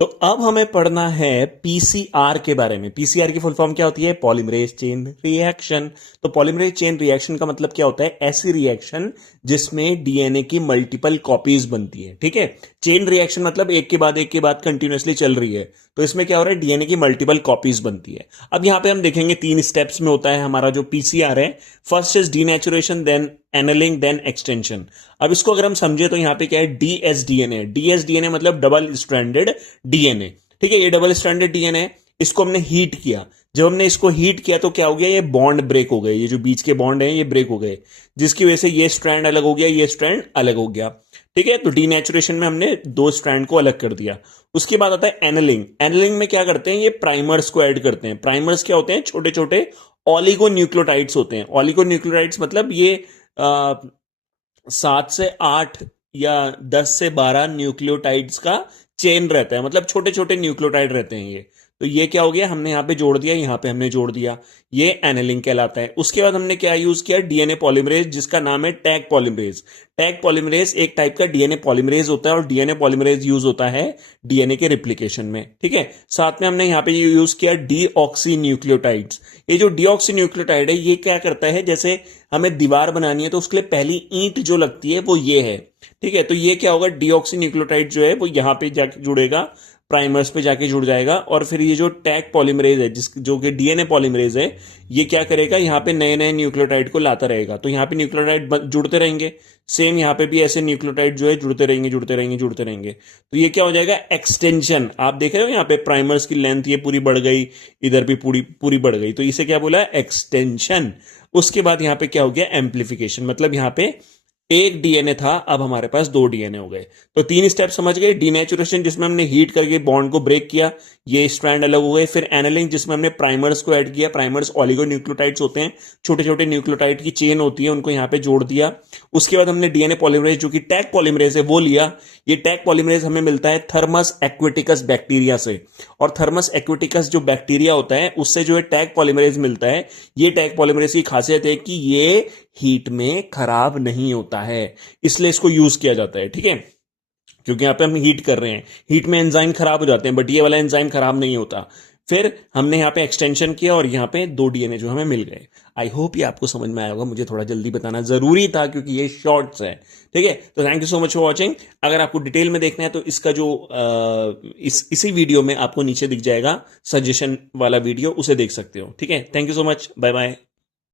तो अब हमें पढ़ना है पीसीआर के बारे में। पीसीआर की फुल फॉर्म क्या होती है? Polymerase chain reaction. तो पॉलीमरेज चेन रिएक्शन का मतलब क्या होता है? ऐसी रिएक्शन जिसमें डीएनए की मल्टीपल कॉपीज बनती है। ठीक है, चेन रिएक्शन मतलब एक के बाद कंटिन्यूअसली चल रही है। तो इसमें क्या हो रहा है? डीएनए की मल्टीपल कॉपीज बनती है। अब यहां पे हम देखेंगे 3 स्टेप्स में होता है हमारा जो पीसीआर है। First is denaturation, then annealing, then extension. अब इसको अगर हम समझे तो यहां पे क्या है? डीएसडीएनए। डीएसडीएनए मतलब डबल स्ट्रैंडेड डीएनए। ठीक है, ये डबल स्ट्रैंडेड डीएनए, इसको हमने हीट किया। जब हमने इसको हीट किया तो क्या हो गया? ये बॉन्ड ब्रेक हो गए, ये जो बीच के बॉन्ड हैं ये ब्रेक हो गए, जिसकी वजह से ये स्ट्रैंड अलग हो गया, ये स्ट्रैंड अलग हो गया। ठीक है, तो डीनेचुरेशन में हमने 2 स्ट्रैंड को अलग कर दिया। उसके बाद आता है एनलिंग। एनलिंग में क्या करते हैं? ये प्राइमर्स को ऐड करते हैं। प्राइमर्स क्या होते हैं? छोटे छोटे ऑलिगोन्यूक्लियोटाइड्स होते हैं। ऑलिगोन्यूक्लियोटाइड्स मतलब ये 7 से 8 या 10 से 12 न्यूक्लियोटाइड्स का चेन रहता है, मतलब छोटे छोटे न्यूक्लियोटाइड रहते हैं ये। तो ये क्या हो गया? हमने यहां पे जोड़ दिया, यहां पे हमने जोड़ दिया, ये एनालिंग कहलाता है। उसके बाद हमने क्या यूज किया? डीएनए पॉलीमरेज, जिसका नाम है टैग पॉलीमरेज। टैग पॉलीमरेज एक टाइप का डीएनए पॉलीमरेज होता है और डीएनए पॉलीमरेज यूज होता है डीएनए के रिप्लिकेशन में। ठीक है, साथ में हमने यहां पे यूज किया डीऑक्सी न्यूक्लियोटाइड्स। ये जो डीऑक्सी न्यूक्लियोटाइड है ये क्या करता है? जैसे हमें दीवार बनानी है तो उसके लिए पहली ईंट जो लगती है वो ये है। ठीक है, तो ये क्या होगा? डीऑक्सी न्यूक्लियोटाइड जो है वो यहां पे जाके जुड़ेगा, प्राइमर्स पे जाके जुड़ जाएगा, और फिर ये जो टैग पॉलीमरेज है जो कि डीएनए पॉलीमरेज है, ये क्या करेगा? यहाँ पे नए नए न्यूक्लियोटाइड को लाता रहेगा। तो यहाँ पे न्यूक्लियोटाइड जुड़ते रहेंगे, सेम यहाँ पे भी ऐसे न्यूक्लियोटाइड जो है जुड़ते रहेंगे जुड़ते रहेंगे जुड़ते रहेंगे। तो ये क्या हो जाएगा? एक्सटेंशन। आप देख रहे हो यहाँ पे प्राइमर्स की लेंथ ये पूरी बढ़ गई, इधर भी पूरी पूरी बढ़ गई, तो इसे क्या बोला? एक्सटेंशन। उसके बाद यहाँ पे क्या हो गया? एम्प्लीफिकेशन। मतलब यहाँ पे एक डीएनए था, अब हमारे पास 2 डीएनए हो गए। तो 3 स्टेप समझ गए। डीनेचुरेशन जिसमें हमने हीट करके बॉन्ड को ब्रेक किया, ये स्ट्रैंड अलग हो गए। फिर एनालिंग जिसमें हमने प्राइमर्स को ऐड किया। प्राइमर्स ऑलिगोन्यूक्लियोटाइड्स होते हैं, छोटे छोटे न्यूक्लियोटाइड की चेन होती है, उनको यहाँ पे जोड़ दिया। उसके बाद हमने डीएनए पॉलीमरेज जो कि टैग पॉलीमरेज है वो लिया। ये टैग पॉलीमरेज हमें मिलता है थर्मस एक्विटिकस बैक्टीरिया से, और थर्मस एक्विटिकस जो बैक्टीरिया होता है उससे जो है टैग पॉलीमरेज मिलता है। ये टैग पॉलीमरेज की खासियत है कि ये हीट में खराब नहीं होता है, इसलिए इसको यूज किया जाता है। ठीक है, क्योंकि यहां पे हम हीट कर रहे हैं, हीट में एंजाइम खराब हो जाते हैं, बट ये वाला एंजाइम खराब नहीं होता। फिर हमने यहां पे एक्सटेंशन किया और यहां पे 2 डीएनए जो हमें मिल गए। आई होप ये आपको समझ में आया होगा। मुझे थोड़ा जल्दी बताना जरूरी था क्योंकि ये शॉर्ट्स है। ठीक है, तो thank you so much for watching. अगर आपको डिटेल में देखना है तो इसका जो इसी वीडियो में आपको नीचे दिख जाएगा सजेशन वाला वीडियो, उसे देख सकते हो। ठीक है, thank you so much, bye bye.